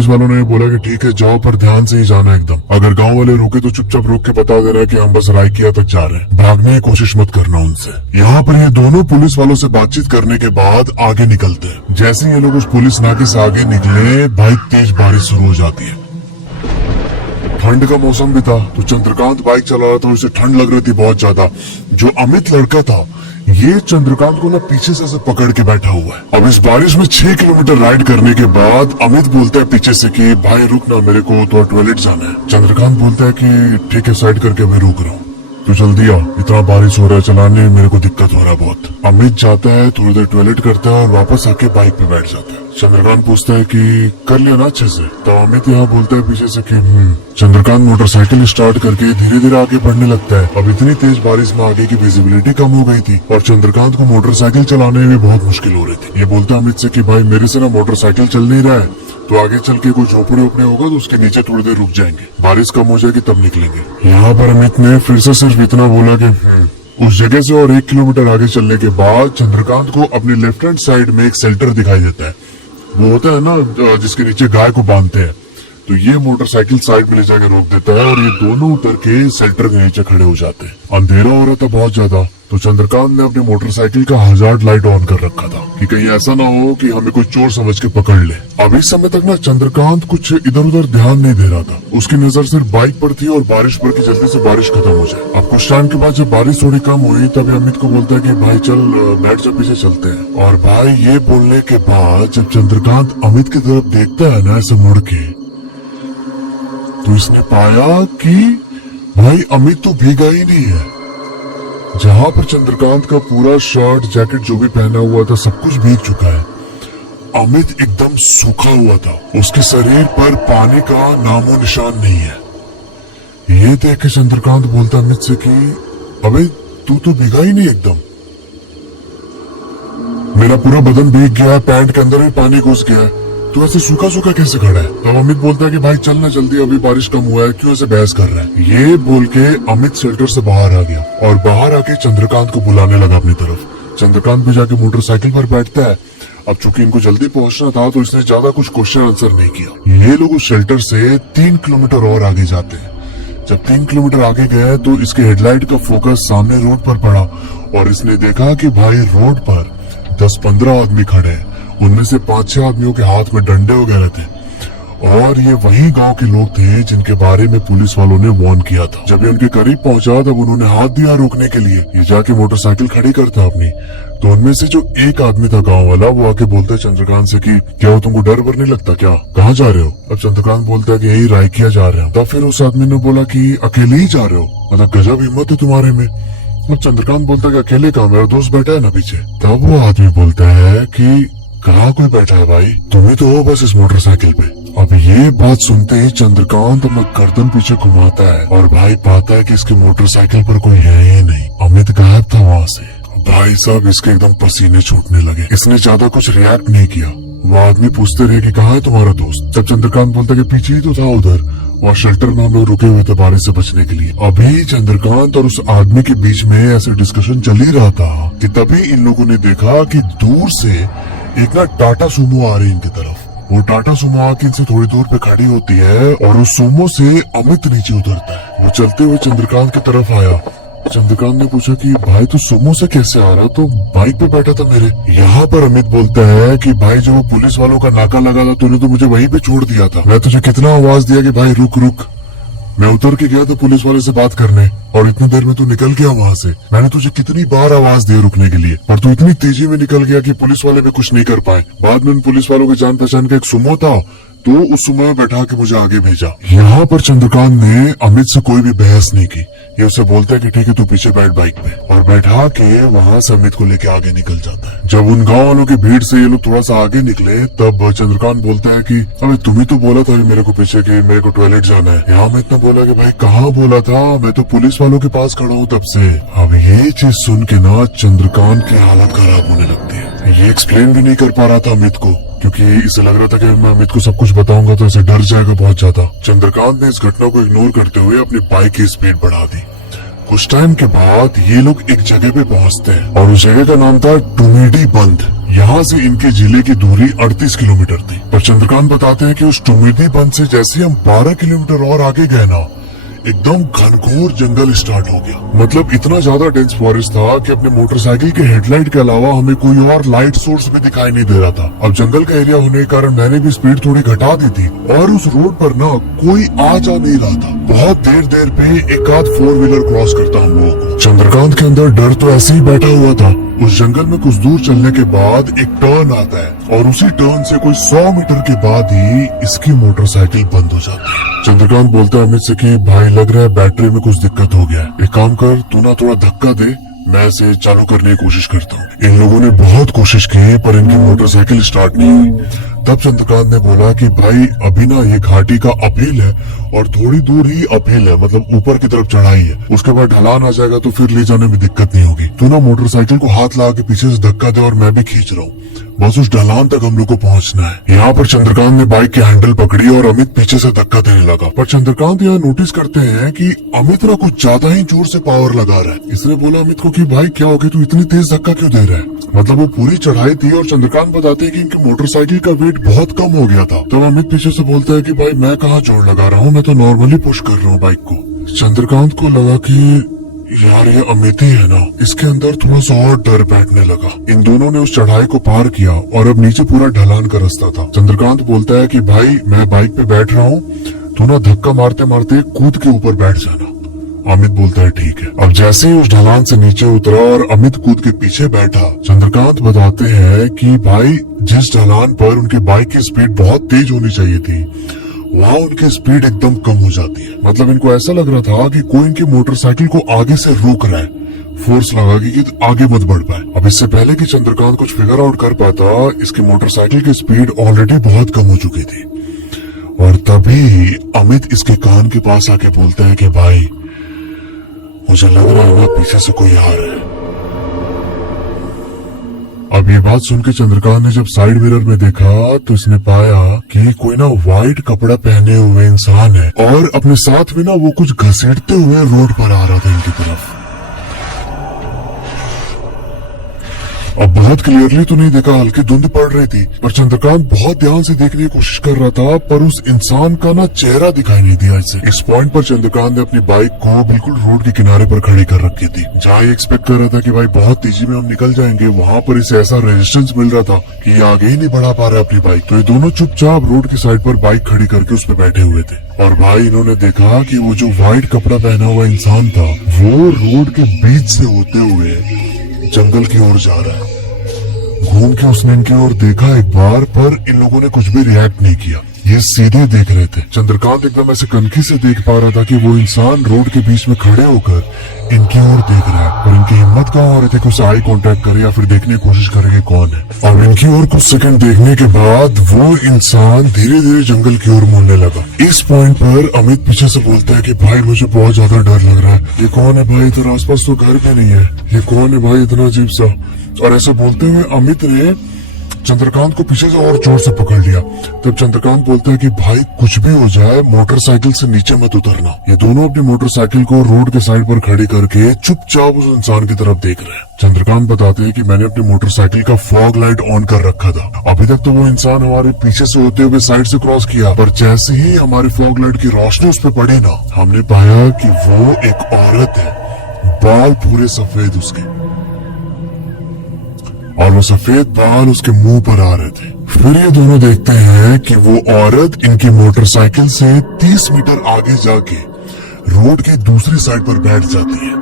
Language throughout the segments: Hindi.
पुलिस वालों ने बोला कि ठीक है जाओ, पर ध्यान से ही जाना एकदम। अगर गांव वाले रुके तो चुपचाप रोक के बता देना कि हम बस रायकिया तक जा रहे हैं, भागने की कोशिश मत करना उनसे। यहाँ पर ये दोनों पुलिस वालों से बातचीत करने के बाद आगे निकलते हैं। जैसे ये लोग उस पुलिस नाके से आगे निकले, भाई तेज बारिश शुरू हो जाती है। ठंड का मौसम भी था, तो चंद्रकांत बाइक चला रहा था, उसे ठंड लग रही थी बहुत ज्यादा। जो अमित लड़का था, ये चंद्रकांत को ना पीछे से पकड़ के बैठा हुआ है। अब इस बारिश में 6 किलोमीटर राइड करने के बाद अमित बोलता है पीछे से कि भाई रुक ना, मेरे को तो टॉयलेट जाना है। चंद्रकांत बोलता है कि ठीक है साइड करके मैं रुक रहा हूँ, तू जल्दी आ, इतना बारिश हो रहा है चलाने, मेरे को दिक्कत हो रहा है बहुत। अमित जाता है, थोड़ी देर टॉयलेट करता है और वापस आके बाइक पे बैठ जाता है। चंद्रकांत पूछता है कि कर लिया ना अच्छे से, तो अमित यहाँ बोलता है पीछे से कि चंद्रकांत मोटरसाइकिल स्टार्ट करके धीरे धीरे आगे बढ़ने लगता है। अब इतनी तेज बारिश में आगे की विजिबिलिटी कम हो गई थी और चंद्रकांत को मोटरसाइकिल चलाने में बहुत मुश्किल हो रही थी। ये बोलता है अमित से कि भाई मेरे से ना मोटरसाइकिल चल नहीं रहा है, तो आगे चल के कोई झोपड़े उपड़े होगा तो उसके नीचे थोड़ी देर रुक जाएंगे, बारिश कम हो जाएगी तब निकलेंगे। यहाँ पर अमित ने फिर से सिर्फ इतना बोला कि उस जगह से और 1 किलोमीटर आगे चलने के बाद चंद्रकांत को अपनी लेफ्ट हैंड साइड में एक शेल्टर दिखाई देता है। वो होता है ना जिसके नीचे गाय को बांधते हैं, तो ये मोटरसाइकिल साइड में ले जाकर रोक देता है और ये दोनों उतर के शेल्टर के नीचे खड़े हो जाते हैं। अंधेरा हो रहा था बहुत ज्यादा, तो चंद्रकांत ने अपनी मोटरसाइकिल का हजार्ड लाइट ऑन कर रखा था कि कहीं ऐसा ना हो कि हमें कोई चोर समझ के पकड़ ले। अब इस समय तक ना चंद्रकांत कुछ इधर उधर ध्यान नहीं दे रहा था, उसकी नजर सिर्फ बाइक पर थी और बारिश पर की जल्दी से बारिश खत्म हो जाए। अब कुछ टाइम के बाद जब बारिश थोड़ी कम हुई तब अमित को बोलता है कि भाई चल बैठ जा, पीछे चलते हैं। और भाई ये बोलने के बाद जब चंद्रकांत अमित की तरफ देखता है ना ऐसे मुड़ के, तो इसने पाया कि भाई अमित तो भीगा ही नहीं है। जहां पर चंद्रकांत का पूरा शर्ट जैकेट जो भी पहना हुआ था सब कुछ भीग चुका है, अमित एकदम सूखा हुआ था, उसके शरीर पर पानी का नामो निशान नहीं है। ये देख के चंद्रकांत बोलता अमित से कि अबे तू तो भीगा ही नहीं एकदम, मेरा पूरा बदन भीग गया है, पैंट के अंदर भी पानी घुस गया है, तू ऐसे सूखा सूखा कैसे खड़ा है। तो अमित बोलता है कि भाई चल ना जल्दी, अभी बारिश कम हुआ है, क्यों ऐसे बहस कर रहा है। ये बोल के अमित शेल्टर से बाहर आ गया और बाहर आके चंद्रकांत को बुलाने लगा अपनी तरफ। चंद्रकांत भी जाके मोटरसाइकिल पर बैठता है। अब चूंकि इनको जल्दी पहुंचना था तो इसने ज्यादा कुछ क्वेश्चन आंसर नहीं किया। ये लोग उस शेल्टर से 3 किलोमीटर और आगे जाते हैं। जब 3 किलोमीटर आगे गए तो इसके हेडलाइट का फोकस सामने रोड पर पड़ा और इसने देखा कि भाई रोड पर 10-15 आदमी खड़े हैं, उनमें से 5-6 आदमियों के हाथ में डंडे वगैरह थे और ये वही गांव के लोग थे जिनके बारे में पुलिस वालों ने वार्न किया था। जब ये उनके करीब पहुंचा तब उन्होंने हाथ दिया रोकने के लिए। ये जाके मोटरसाइकिल खड़ी करता अपनी, तो उनमें से जो एक आदमी था गांव वाला, वो आके बोलता है चंद्रकांत से कि क्या हो तुमको डर वर नहीं लगता क्या, कहाँ जा रहे हो। अब चंद्रकांत बोलता है कि यही रायकिया जा रहे हो। तब फिर उस आदमी ने बोला कि अकेले ही जा रहे हो, मतलब गजब हिम्मत है तुम्हारे में। अब चंद्रकांत बोलता है कि अकेले कहाँ, मेरा दोस्त बैठा है ना पीछे। तब वो आदमी बोलता है कि कहाँ कोई बैठा है भाई, तुम्ही तो हो बस इस मोटरसाइकिल पे। अब ये बात सुनते ही चंद्रकांत अपना गर्दन पीछे घुमाता है और भाई पाता है कि इसकी मोटरसाइकिल पर कोई है ही नहीं, अमित गायब था वहाँ से। भाई साहब इसके एकदम पसीने छूटने लगे, इसने ज्यादा कुछ रिएक्ट नहीं किया। वो आदमी पूछते रहे कि कहाँ है तुम्हारा दोस्त। तब चंद्रकांत बोलता कि पीछे ही तो था उधर, वहाँ शेल्टर में हम लोग रुके हुए थे बारिश से बचने के लिए। अभी चंद्रकांत और उस आदमी के बीच में ऐसे डिस्कशन चल ही रहा था कि तभी इन लोगों ने देखा कि दूर से एक ना टाटा सुमो आ रही इनकी तरफ। वो टाटा सुमो आके इनसे थोड़ी दूर पे खड़ी होती है और उस सुमो से अमित नीचे उतरता है। वो चलते हुए चंद्रकांत की तरफ आया। चंद्रकांत ने पूछा कि भाई तू सुमो से कैसे आ रहा, तो बाइक पे बैठा था मेरे। यहाँ पर अमित बोलता है कि भाई जब वो पुलिस वालों का नाका लगा था तूने तो मुझे वहीं पे छोड़ दिया था, मैं तुझे कितना आवाज दिया कि भाई रुक रुक, मैं उतर के गया था पुलिस वाले से बात करने और इतनी देर में तू निकल गया वहाँ से। मैंने तुझे कितनी बार आवाज दी रुकने के लिए, पर तू इतनी तेजी में निकल गया कि पुलिस वाले भी कुछ नहीं कर पाए। बाद में उन पुलिस वालों के जान पहचान का एक सुमो था, तो उस सुमो में बैठा के मुझे आगे भेजा। यहाँ पर चंद्रकांत ने अमित से कोई भी बहस नहीं की। ये उसे बोलता है कि ठीक है तू पीछे बैठ बाइक पे, और बैठा के वहाँ से अमित को लेके आगे निकल जाता है। जब उन गाँव वालों की भीड़ से ये लोग थोड़ा सा आगे निकले तब चंद्रकांत बोलता है कि अबे तुम ही तो बोला था मेरे को पीछे कि मेरे को टॉयलेट जाना है। यहाँ अमित ने बोला कि भाई कहाँ बोला था, मैं तो पुलिस वालों के पास खड़ा हूँ तब से। अब ये चीज सुन के ना चंद्रकांत की हालत खराब होने लगती है। ये एक्सप्लेन भी नहीं कर पा रहा था अमित को, क्योंकि इसे लग रहा था कि मैं अमित को सब कुछ बताऊंगा तो इसे डर जाएगा बहुत ज्यादा। चंद्रकांत ने इस घटना को इग्नोर करते हुए अपनी बाइक की स्पीड बढ़ा दी। कुछ टाइम के बाद ये लोग एक जगह पे पहुंचते हैं और उस जगह का नाम था टुमेडी बंद। यहाँ से इनके जिले की दूरी 38 किलोमीटर थी। पर चंद्रकांत बताते हैं कि उस टुमिदी बंद से जैसे ही हम 12 किलोमीटर और आगे गए ना, एकदम घनघोर जंगल स्टार्ट हो गया। मतलब इतना ज्यादा डेंस फॉरेस्ट था कि अपने मोटरसाइकिल के हेडलाइट के अलावा हमें कोई और लाइट सोर्स भी दिखाई नहीं दे रहा था। अब जंगल का एरिया होने के कारण मैंने भी स्पीड थोड़ी घटा दी थी और उस रोड पर ना कोई आ जा नहीं रहा था। बहुत देर पे एक आध 4 व्हीलर क्रॉस करता हम लोगों को। चंद्रकांत के अंदर डर तो ऐसे ही बैठा हुआ था। उस जंगल में कुछ दूर चलने के बाद एक टर्न आता है और उसी टर्न से कोई 100 मीटर के बाद ही इसकी मोटरसाइकिल बंद हो जाती है। चंद्रकांत बोलता है अमित से कि भाई लग रहा है बैटरी में कुछ दिक्कत हो गया है, एक काम कर तू ना थोड़ा धक्का दे, मैं इसे चालू करने की कोशिश करता हूँ। इन लोगों ने बहुत कोशिश की पर इनकी मोटरसाइकिल स्टार्ट नहीं हुई। तब चंद्रकांत ने बोला कि भाई अभी ना ये घाटी का अपहिल है और थोड़ी दूर ही अपहिल है, मतलब ऊपर की तरफ चढ़ाई है, उसके बाद ढलान आ जाएगा तो फिर ले जाने में दिक्कत नहीं होगी। तू ना मोटरसाइकिल को हाथ लगा के पीछे से धक्का दे और मैं भी खींच रहा हूँ, बस उस ढलान तक हम लोग को पहुंचना है। यहाँ पर चंद्रकांत ने बाइक की हैंडल पकड़ी और अमित पीछे से धक्का देने लगा। पर चंद्रकांत यहाँ नोटिस करते हैं कि अमित ना कुछ ज्यादा ही जोर से पावर लगा रहा है। इसने बोला अमित को कि भाई क्या हो गया, तू इतनी तेज धक्का क्यों दे रहा है। मतलब वो पूरी चढ़ाई थी और चंद्रकांत बताते हैं कि इनकी मोटरसाइकिल का वेट बहुत कम हो गया था। तब अमित पीछे से बोलता है कि भाई मैं कहाँ जोर लगा रहा हूँ, मैं तो नॉर्मली पुश कर रहा हूँ बाइक को। चंद्रकांत को लगा कि यार ये अमित ही है ना, इसके अंदर थोड़ा सा और डर बैठने लगा। इन दोनों ने उस चढ़ाई को पार किया और अब नीचे पूरा ढलान का रास्ता था। चंद्रकांत बोलता है कि भाई मैं बाइक पे बैठ रहा हूँ, तू ना धक्का मारते मारते कूद के ऊपर बैठ जाना। अमित बोलता है ठीक है। अब जैसे ही उस ढलान से नीचे उतरा और अमित कूद के पीछे बैठा, चंद्रकांत बताते हैं कि भाई जिस ढलान पर उनकी बाइक की स्पीड बहुत तेज होनी चाहिए थी, वहाँ उनकी स्पीड एकदम कम हो जाती है। मतलब इनको ऐसा लग रहा था कि कोई इनकी मोटरसाइकिल को आगे से रोक रहा है, फोर्स लगा कि आगे मत बढ़ पाए। अब इससे पहले कि चंद्रकांत कुछ फिगर आउट कर पाता, इसकी मोटरसाइकिल की स्पीड ऑलरेडी बहुत कम हो चुकी थी। और तभी अमित इसके कान के पास आके बोलता है कि भाई मुझे लग रहा है ना पीछे से कोई आ रहा है। अब ये बात सुन के चंद्रकांत ने जब साइड मिरर में देखा तो इसने पाया कि कोई ना व्हाइट कपड़ा पहने हुए इंसान है और अपने साथ में ना वो कुछ घसीटते हुए रोड पर आ रहा था इनकी तरफ। अब बहुत क्लियरली तो नहीं देखा, हल्की धुंध पड़ रही थी, पर चंद्रकांत बहुत ध्यान से देखने की कोशिश कर रहा था, पर उस इंसान का ना चेहरा दिखाई नहीं दिया इसे। इस पॉइंट पर चंद्रकांत ने अपनी बाइक को बिल्कुल रोड के किनारे पर खड़ी कर रखी थी। जहाँ ये एक्सपेक्ट कर रहा था कि भाई बहुत तेजी में हम निकल जाएंगे, वहाँ पर इसे ऐसा रेजिस्टेंस मिल रहा था कि ये आगे ही नहीं बढ़ा पा रहा अपनी बाइक। तो ये दोनों चुपचाप रोड की साइड पर बाइक खड़ी करके उस पर बैठे हुए थे। और भाई इन्होंने देखा कि वो जो व्हाइट कपड़ा पहना हुआ इंसान था वो रोड के बीच से होते हुए जंगल की ओर जा रहा है। घूम के उसने इनकी ओर देखा एक बार, पर इन लोगों ने कुछ भी रिएक्ट नहीं किया, ये सीधे देख रहे थे। चंद्रकांत एकदम ऐसे कनखी से देख पा रहा था कि वो इंसान रोड के बीच में खड़े होकर इनकी ओर देख रहा है, पर इनकी हिम्मत कहाँ हो रही थी कि उसे आई कांटेक्ट करे या फिर देखने की कोशिश करे कि कौन है। अब इनकी ओर कुछ सेकंड देखने के बाद वो इंसान धीरे धीरे जंगल की ओर मुड़ने लगा। इस पॉइंट पर अमित पीछे से बोलता है कि भाई मुझे बहुत ज्यादा डर लग रहा है, ये कौन है भाई, इधर आसपास तो घर भी नहीं है, ये कौन है भाई इतना अजीब सा। और ऐसे बोलते हुए अमित ने चंद्रकांत को पीछे से और जोर से पकड़ लिया। तब चंद्रकांत बोलता है कि भाई कुछ भी हो जाए मोटरसाइकिल से नीचे मत उतरना। ये दोनों अपनी मोटरसाइकिल को रोड के साइड पर खड़ी करके चुपचाप उस इंसान की तरफ देख रहे हैं। चंद्रकांत बताते हैं कि मैंने अपनी मोटरसाइकिल का फॉग लाइट ऑन कर रखा था। अभी तक तो वो इंसान हमारे पीछे से होते हुए साइड से क्रॉस किया, पर जैसे ही हमारी फॉग लाइट की रोशनी उस पर पड़े ना, हमने पाया कि वो एक औरत है, बाल पूरे सफेद उसके, और वो सफेद बाल उसके मुंह पर आ रहे थे। फिर ये दोनों देखते हैं कि वो औरत इनकी मोटरसाइकिल से 30 मीटर आगे जाके रोड के दूसरी साइड पर बैठ जाती है,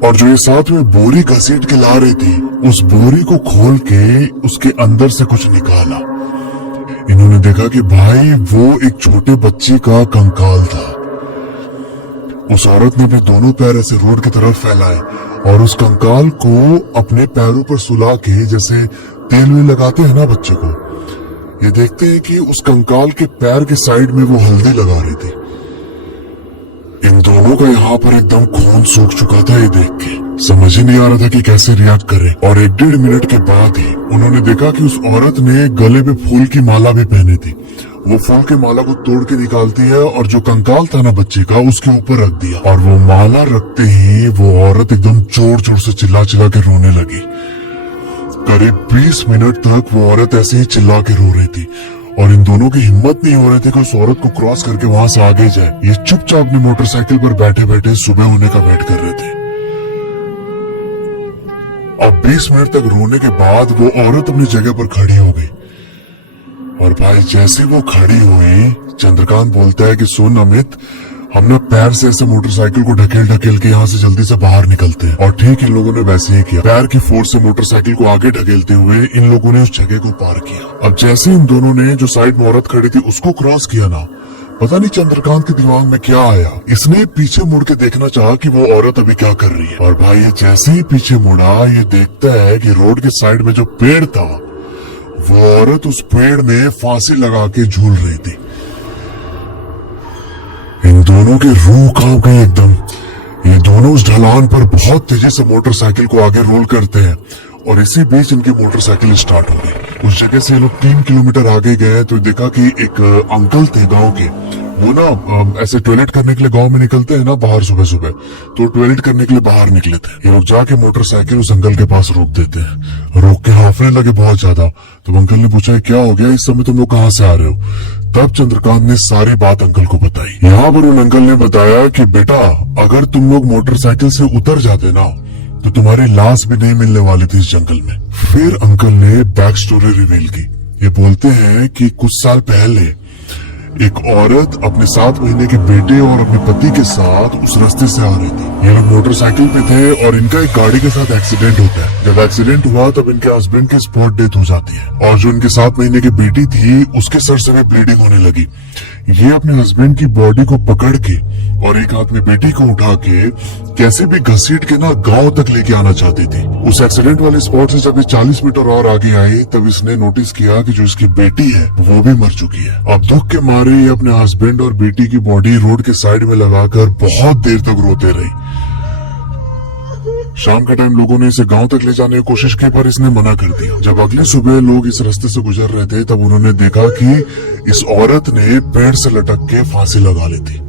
और जो ये साथ में बोरी घसीट के ला रही थी, उस बोरी को खोल के उसके अंदर से कुछ निकाला। इन्होंने देखा कि भाई वो एक छोटे बच्चे का कंकाल था। उस औरत ने अपने दोनों पैर ऐसे रोड की तरफ फैलाए और उस कंकाल को अपने पैरों पर सुला के, जैसे तेल में लगाते हैं ना बच्चे को, ये देखते हैं कि उस कंकाल के पैर के साइड में वो हल्दी लगा रही थी। इन दोनों का यहाँ पर एकदम खून सूख चुका था। ये देख के समझ ही नहीं आ रहा था कि कैसे रिएक्ट करें। और 1-1.5 मिनट के बाद ही उन्होंने देखा कि उस औरत ने गले में फूल की माला भी पहनी थी। वो फूल की माला को तोड़ के निकालती है और जो कंकाल था ना बच्चे का, उसके ऊपर रख दिया। और वो माला रखते ही वो औरत एकदम जोर जोर से चिल्ला चिल्ला के रोने लगी। करीब 20 मिनट तक वो औरत ऐसे ही चिल्ला के रो रही थी और इन दोनों की हिम्मत नहीं हो रही थी कि उस औरत को क्रॉस करके वहां से आगे जाए। ये चुपचाप अपनी मोटरसाइकिल पर बैठे बैठे सुबह होने का वेट कर रहे थे। अब 20 मिनट तक रोने के बाद वो औरत अपनी जगह पर खड़ी हो गई और भाई जैसे वो खड़ी हुई, चंद्रकांत बोलता है कि सुन अमित, हम ना पैर से ऐसे मोटरसाइकिल को ढकेल ढकेल के यहाँ से जल्दी से बाहर निकलते हैं। और ठीक इन लोगों ने वैसे ही किया। पैर की फोर्स से मोटरसाइकिल को आगे ढकेलते हुए इन लोगों ने उस जगह को पार किया। अब जैसे इन दोनों ने जो साइड में औरत खड़ी थी उसको क्रॉस किया ना, पता नहीं चंद्रकांत के दिमाग में क्या आया, इसने पीछे मुड़ के देखना चाहा कि वो औरत अभी क्या कर रही है। और भाई ये जैसे ही पीछे मुड़ा, ये देखता है कि रोड के साइड में जो पेड़ था, वो औरत उस पेड़ में फांसी लगा के झूल रही थी। इन दोनों की रूह कांप गई एकदम। ये दोनों उस ढलान पर बहुत तेजी से मोटरसाइकिल को आगे रोल करते हैं और इसी बीच इनकी मोटरसाइकिल स्टार्ट हो गई। उस जगह से ये लोग 3 किलोमीटर आगे गए तो देखा कि एक अंकल थे गांव के, वो ना ऐसे टॉयलेट करने के लिए गांव में निकलते हैं ना बाहर सुबह सुबह, तो टॉयलेट करने के लिए बाहर निकले थे। ये लोग जाके मोटरसाइकिल उस अंकल के पास रोक देते हैं। रोक के हांफने लगे बहुत ज्यादा। तो अंकल ने पूछा क्या हो गया, इस समय तुम लोग कहाँ से आ रहे हो? तब चंद्रकांत ने सारी बात अंकल को बताई। यहाँ पर उन अंकल ने बताया कि बेटा, अगर तुम लोग मोटरसाइकिल से उतर जाते ना तो तुम्हारी लाश भी नहीं मिलने वाली थी इस जंगल में। फिर अंकल ने बैक स्टोरी रिवील की। ये बोलते हैं कि कुछ साल पहले एक औरत अपने 7 महीने के बेटे और अपने पति के साथ उस रास्ते से आ रही थी। ये लोग मोटरसाइकिल पे थे और इनका एक गाड़ी के साथ एक्सीडेंट होता है। जब एक्सीडेंट हुआ तब इनके हस्बैंड की स्पॉट डेथ हो जाती है और जो इनके 7 महीने की बेटी थी उसके सर से भी ब्लीडिंग होने लगी। ये अपने हस्बैंड की बॉडी को पकड़ के और एक हाथ में बेटी को उठा के कैसे भी घसीट के ना गांव तक लेके आना चाहती थी। उस एक्सीडेंट वाले स्पॉट से जब ये 40 मीटर और आगे आई तब इसने नोटिस किया कि जो इसकी बेटी है वो भी मर चुकी है। अब दुख के मारे ये अपने हस्बैंड और बेटी की बॉडी रोड के साइड में लगाकर बहुत देर तक रोते रही। शाम का टाइम लोगों ने इसे गांव तक ले जाने की कोशिश की पर इसने मना कर दिया। जब अगले सुबह लोग इस रास्ते से गुजर रहे थे तब उन्होंने देखा कि इस औरत ने पेड़ से लटक के फांसी लगा ली थी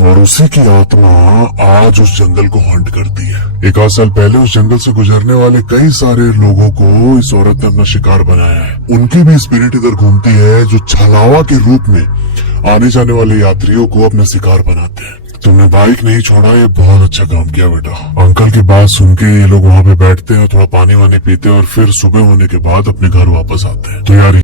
और उसी की आत्मा आज उस जंगल को हॉन्ट करती है। 1 साल पहले उस जंगल से गुजरने वाले कई सारे लोगों को इस औरत ने अपना शिकार बनाया है। उनकी भी स्पिरिट इधर घूमती है जो छलावा के रूप में आने जाने वाले यात्रियों को अपना शिकार बनाते हैं। तुमने बाइक नहीं छोड़ा, ये बहुत अच्छा काम किया बेटा। अंकल की बात सुन के ये लोग वहाँ पे बैठते हैं, थोड़ा पानी वानी पीते हैं और फिर सुबह होने के बाद अपने घर वापस आते हैं। तो यार